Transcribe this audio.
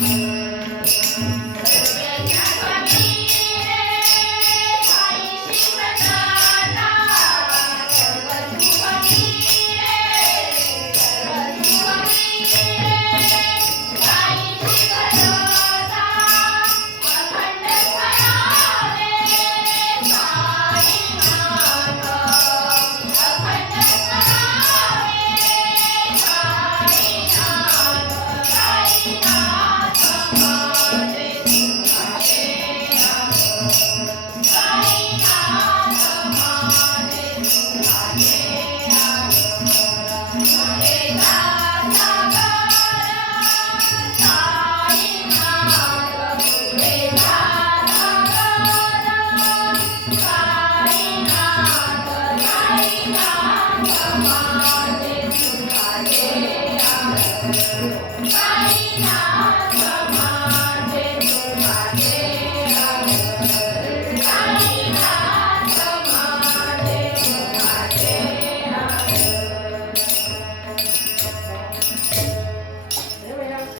Bye.